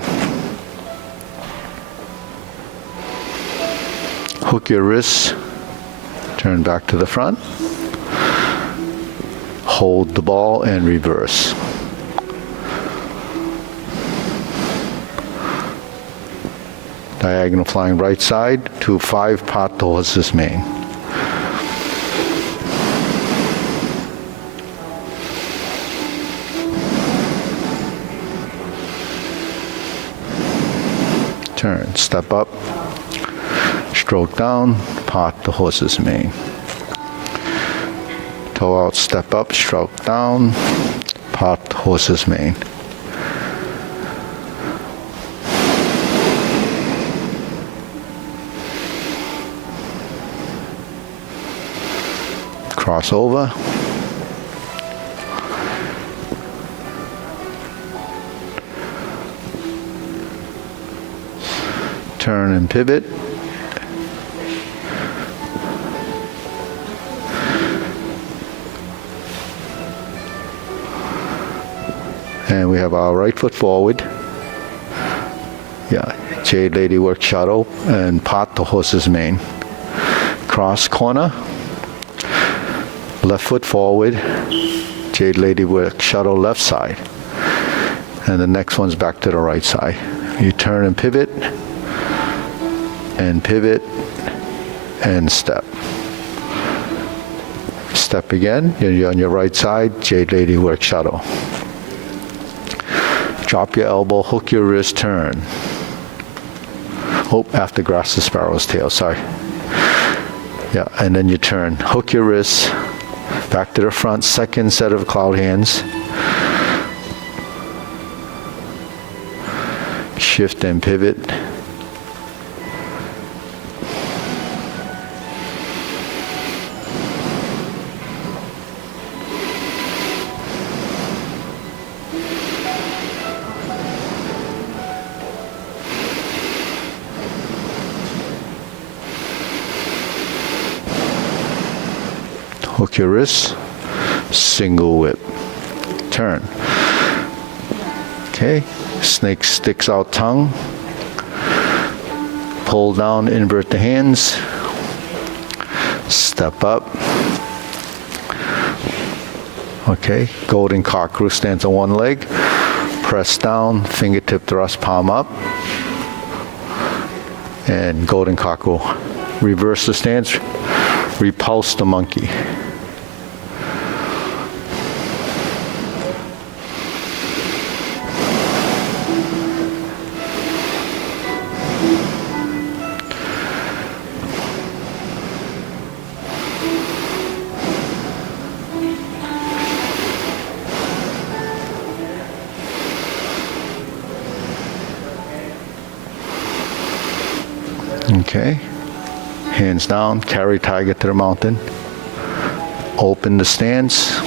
Hook your wrists. Turn back to the front. Hold the ball and reverse. Diagonal flying right side to 5 pot the horse's mane. Turn, step up, stroke down, pot the horse's mane. Toe out, step up, stroke down, pot the horse's mane. Cross over. Turn and pivot. And we have our right foot forward. Yeah, Jade Lady work shuttle and pot the horse's mane. Cross corner. Left foot forward. Jade Lady work shuttle left side. And the next one's back to the right side. You turn and pivot and step. Step again, you're on your right side, Jade Lady work shuttle. Drop your elbow, hook your wrist, turn. Oh, after grasp the sparrow's tail, sorry. Yeah, and then you turn, hook your wrist, back to the front, second set of cloud hands. Shift and pivot. Hook your wrist, single whip, turn. Okay, snake sticks out tongue, pull down, invert the hands, step up. Okay, golden cockerel stands on one leg, press down, fingertip thrust, palm up, and golden cockerel. Reverse the stance, repulse the monkey. Okay, hands down, carry tiger to the mountain. Open the stance.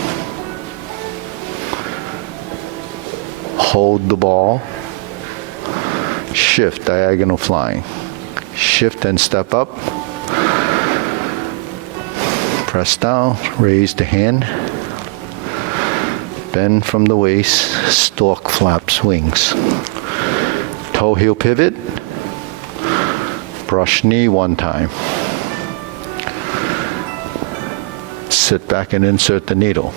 Hold the ball. Shift, diagonal flying. Shift and step up. Press down, raise the hand. Bend from the waist, stork flaps wings. Toe heel pivot. Brush knee one time. Sit back and insert the needle.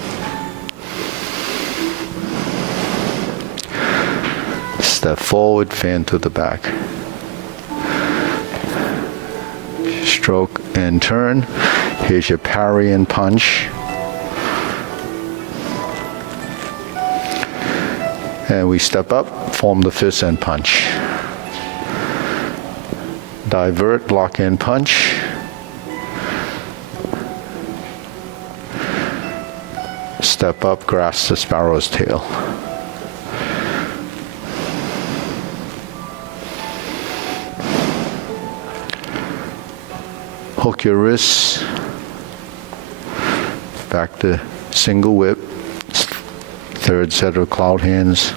Step forward, fan to the back. Stroke and turn. Here's your parry and punch. And we step up, form the fist and punch. Divert, block and punch. Step up, grasp the sparrow's tail. Hook your wrists. Back to single whip. Third set of cloud hands.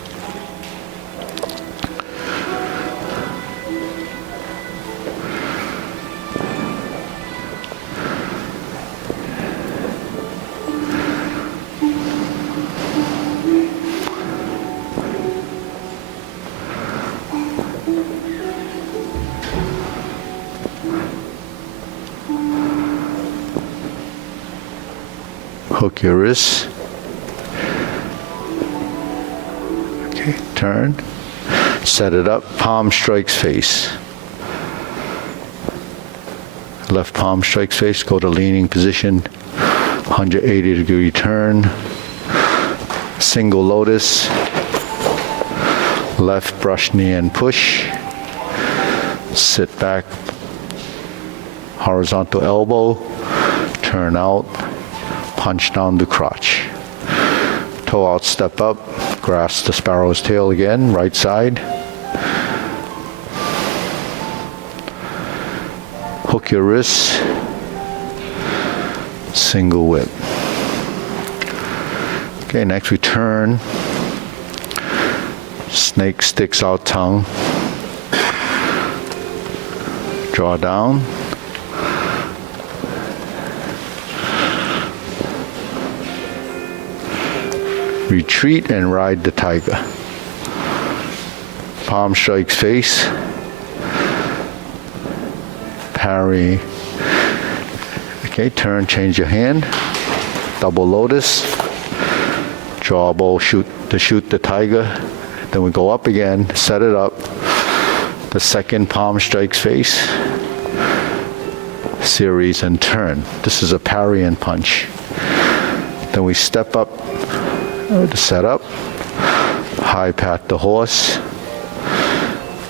Hook your wrists, turn, set it up, palm strikes face. Left palm strikes face, go to leaning position, 180-degree turn, single lotus, left brush knee and push, sit back, horizontal elbow, turn out, punch down the crotch. Toe out, step up, grasp the sparrow's tail again, right side. Hook your wrists, single whip. Okay, next we turn. Snake sticks out tongue. Draw down. Retreat and ride the tiger. Palm strikes face. Parry. Okay, turn, change your hand. Double lotus. Draw bow, shoot the tiger. Then we go up again, set it up. The second palm strikes face. Series and turn. This is a parry and punch. Then we step up to set up. High pat the horse.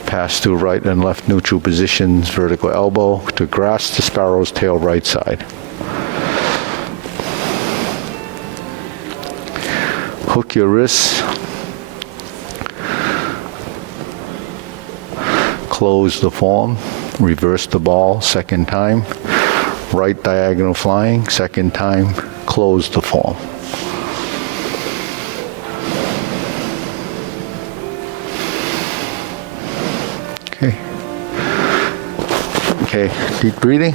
Pass through right and left neutral positions, vertical elbow to grasp the sparrow's tail right side. Hook your wrists. Close the form. Reverse the ball, second time. Right diagonal flying, second time. Close the form. Okay, deep breathing.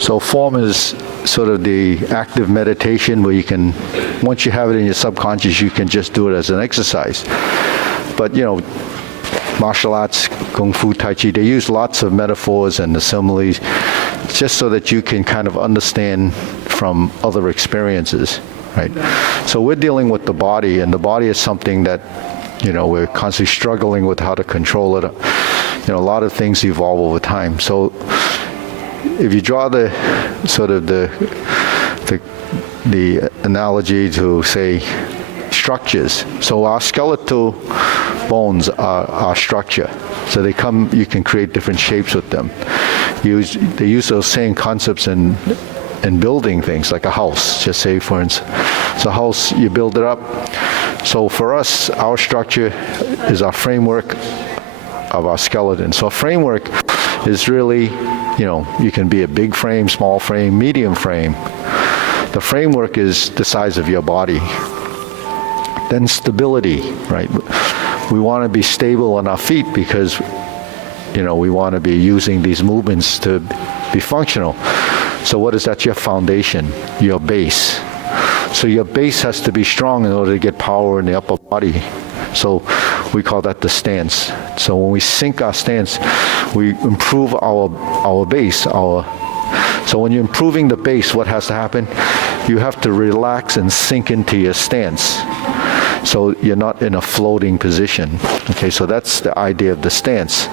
So form is sort of the active meditation where you can, once you have it in your subconscious, you can just do it as an exercise. But, martial arts, Kung Fu, Tai Chi, they use lots of metaphors and the similes just so that you can kind of understand from other experiences, right? So we're dealing with the body, and the body is something that, we're constantly struggling with how to control it. A lot of things evolve over time. So if you draw the sort of the analogy to, say, structures. So our skeletal bones are our structure. So you can create different shapes with them. They use those same concepts in building things, like a house. Just say, for instance, so a house, you build it up. So for us, our structure is our framework of our skeleton. So a framework is really, you can be a big frame, small frame, medium frame. The framework is the size of your body. Then stability, right? We want to be stable on our feet because, we want to be using these movements to be functional. So what is that? Your foundation, your base. So your base has to be strong in order to get power in the upper body. So we call that the stance. So when we sink our stance, we improve our base. So when you're improving the base, what has to happen? You have to relax and sink into your stance. So you're not in a floating position. Okay, so that's the idea of the stance.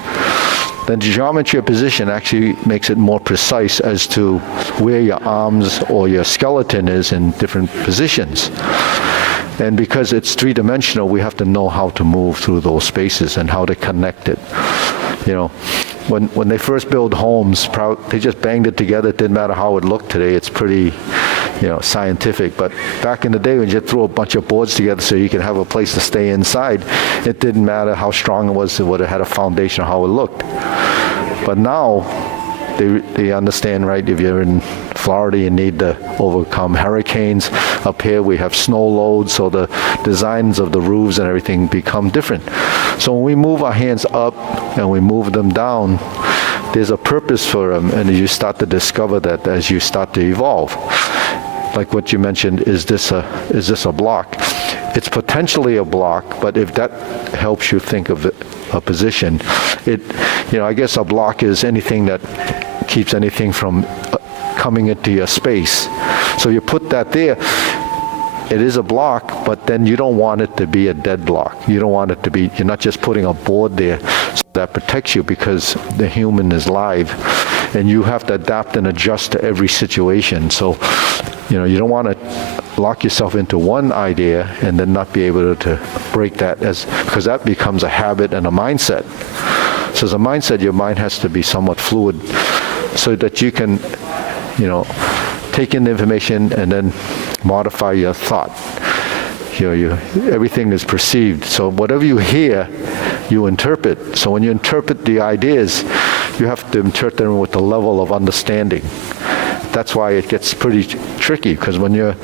Then the geometry of position actually makes it more precise as to where your arms or your skeleton is in different positions. And because it's three-dimensional, we have to know how to move through those spaces and how to connect it. When they first built homes, they just banged it together. It didn't matter how it looked. Today it's pretty, scientific. But back in the day when you threw a bunch of boards together so you could have a place to stay inside, it didn't matter how strong it was, whether it had a foundation or how it looked. But now they understand, right? If you're in Florida, you need to overcome hurricanes. Up here we have snow loads, so the designs of the roofs and everything become different. So when we move our hands up and we move them down, there's a purpose for them, and you start to discover that as you start to evolve. Like what you mentioned, is this a block? it's potentially a block, but if that helps you think of a position, I guess a block is anything that keeps anything from coming into your space. So you put that there, it is a block, but then you don't want it to be a dead block. You don't want it to be, you're not just putting a board there so that protects you, because the human is live and you have to adapt and adjust to every situation. So, you don't want to lock yourself into one idea and then not be able to break that, because that becomes a habit and a mindset. So as a mindset, your mind has to be somewhat fluid so that you can, take in the information and then modify your thought. Everything is perceived. So whatever you hear, you interpret. So when you interpret the ideas, you have to interpret them with the level of understanding. That's why it gets pretty tricky, because when you're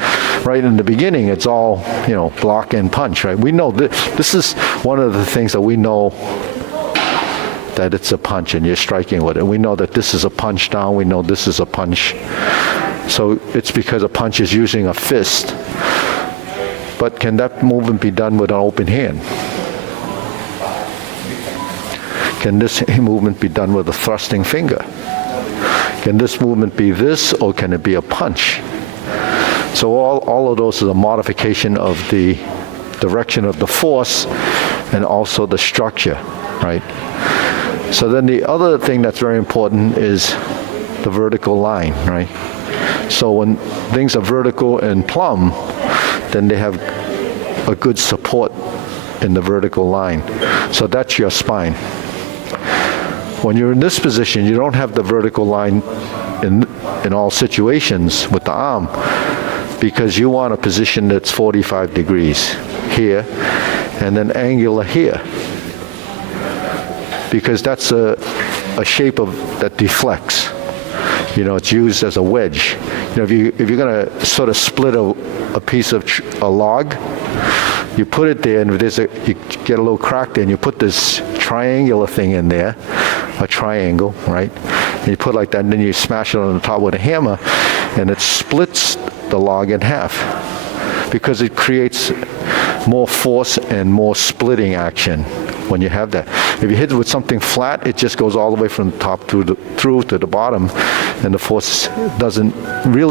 right in the beginning, it's all, block and punch, right? We know this is one of the things that we know, that it's a punch and you're striking with it. We know that this is a punch down. We know this is a punch. So it's because a punch is using a fist. But can that movement be done with an open hand? Can this movement be done with a thrusting finger? Can this movement be this, or can it be a punch? So all of those is a modification of the direction of the force and also the structure, right? So then the other thing that's very important is the vertical line, right? So when things are vertical and plumb, then they have a good support in the vertical line. So that's your spine. When you're in this position, you don't have the vertical line in all situations with the arm, because you want a position that's 45 degrees here and then angular here, because that's a shape that deflects. It's used as a wedge. If you're going to sort of split a piece of a log, you put it there, and you get a little crack there, and you put this triangular thing in there, a triangle, right? And you put it like that, and then you smash it on the top with a hammer, and it splits the log in half, because it creates more force and more splitting action when you have that. If you hit it with something flat, it just goes all the way from the top through to the bottom, and the force doesn't really